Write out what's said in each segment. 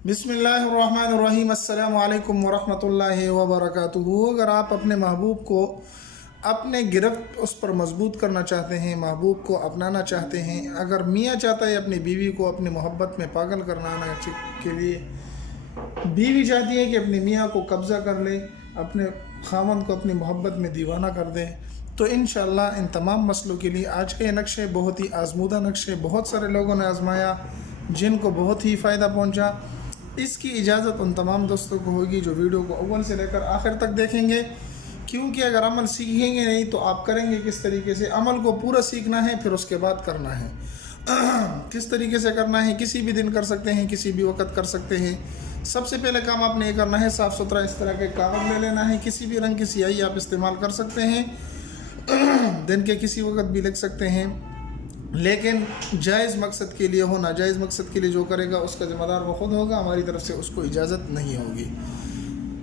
बिस्मिल्लाहिर्रहमानिर्रहीम। अस्सलामु अलैकुम वरहमतुल्लाहि वबरकातुहू। अगर आप अपने महबूब को अपने गिरफ्त उस पर मजबूत करना चाहते हैं, महबूब को अपनाना चाहते हैं, अगर मियाँ चाहता है अपनी बीवी को अपनी मोहब्बत में पागल करना के लिए, बीवी चाहती है कि अपने मियाँ को कब्ज़ा कर ले, अपने खामन को अपनी मोहब्बत में दीवाना कर दे, तो इंशाअल्लाह इन तमाम मसलों के लिए आज के नक्शे बहुत ही आजमूदा नक्शे, बहुत सारे लोगों ने आजमाया जिनको बहुत ही फ़ायदा पहुँचा। इसकी इजाज़त उन तमाम दोस्तों को होगी जो वीडियो को अव्वल से लेकर आखिर तक देखेंगे, क्योंकि अगर अमल सीखेंगे नहीं तो आप करेंगे किस तरीके से। अमल को पूरा सीखना है, फिर उसके बाद करना है। किस तरीके से करना है, किसी भी दिन कर सकते हैं, किसी भी वक्त कर सकते हैं। सबसे पहले काम आपने ये करना है, साफ़ सुथरा इस तरह के कागज़ ले लेना है। किसी भी रंग की स्याही आप इस्तेमाल कर सकते हैं, दिन के किसी वक्त भी लिख सकते हैं, लेकिन जायज़ मकसद के लिए हो। नाजायज़ मकसद के लिए जो करेगा उसका ज़िम्मेदार वो ख़ुद होगा, हमारी तरफ से उसको इजाज़त नहीं होगी।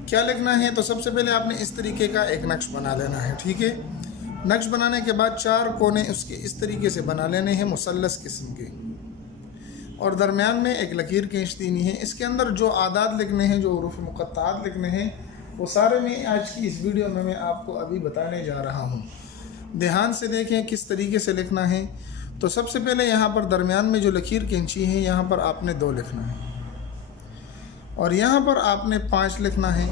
क्या लिखना है, तो सबसे पहले आपने इस तरीके का एक नक्श बना लेना है, ठीक है। नक्श बनाने के बाद 4 कोने उसके इस तरीके से बना लेने हैं, मुसल्लस किस्म के, और दरमियान में एक लकीर खींच देनी है। इसके अंदर जो आदाद लिखने हैं, जो हुरूफ मुक़त्तात लिखने हैं, वो सारे मैं आज की इस वीडियो में मैं आपको अभी बताने जा रहा हूँ। ध्यान से देखें किस तरीके से लिखना है। तो सबसे पहले यहाँ पर दरमियान में जो लकीर खींची है, यहाँ पर आपने 2 लिखना है, और यहाँ पर आपने 5 लिखना है,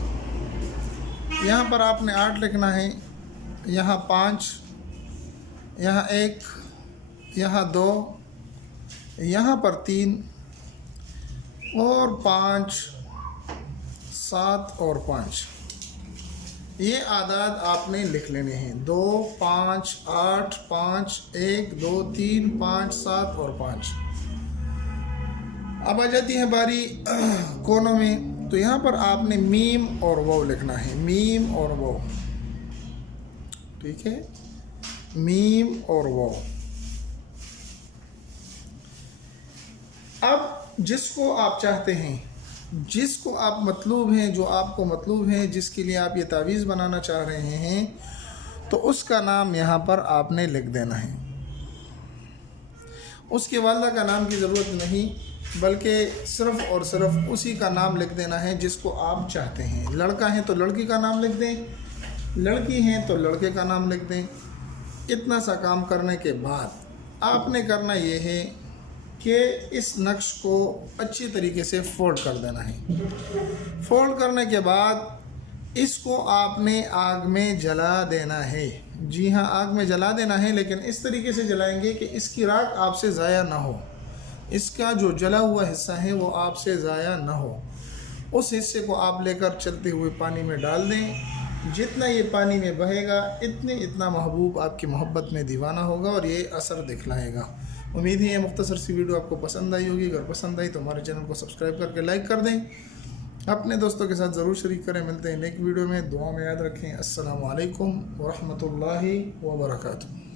यहाँ पर आपने 8 लिखना है, यहाँ 5, यहाँ 1, यहाँ 2, यहाँ पर 3 और 5, 7 और 5। ये आदाद आपने लिख लेने हैं, 2, 5, 8, 5, 1, 2, 3, 5, 7 और 5। अब आ जाती है बारी कोनों में। तो यहाँ पर आपने मीम और वो लिखना है, मीम और वो, ठीक है, मीम और वो। अब जिसको आप चाहते हैं, जिसको आप मतलूब हैं, जो आपको मतलूब है, जिसके लिए आप ये तावीज़ बनाना चाह रहे हैं, तो उसका नाम यहाँ पर आपने लिख देना है। उसके वालिदा का नाम की ज़रूरत नहीं, बल्कि सिर्फ़ और सिर्फ उसी का नाम लिख देना है जिसको आप चाहते हैं। लड़का है तो लड़की का नाम लिख दें, लड़की हैं तो लड़के का नाम लिख दें। इतना सा काम करने के बाद आपने करना ये है कि इस नक्श को अच्छी तरीके से फोल्ड कर देना है। फोल्ड करने के बाद इसको आपने आग में जला देना है। जी हाँ, आग में जला देना है, लेकिन इस तरीके से जलाएंगे कि इसकी राख आपसे ज़ाया ना हो। इसका जो जला हुआ हिस्सा है वो आपसे ज़ाया ना हो। उस हिस्से को आप लेकर चलते हुए पानी में डाल दें। जितना ये पानी में बहेगा, इतना महबूब आपकी मोहब्बत में दीवाना होगा और ये असर दिखलाएगा। उम्मीद है ये मुख्तसर सी वीडियो आपको पसंद आई होगी। अगर पसंद आई तो हमारे चैनल को सब्सक्राइब करके लाइक कर दें, अपने दोस्तों के साथ ज़रूर शरीक करें। मिलते हैं नेक्स्ट वीडियो में, दुआ में याद रखें। अस्सलामु अलैकुम वरहमतुल्लाहि वबरकातुहू।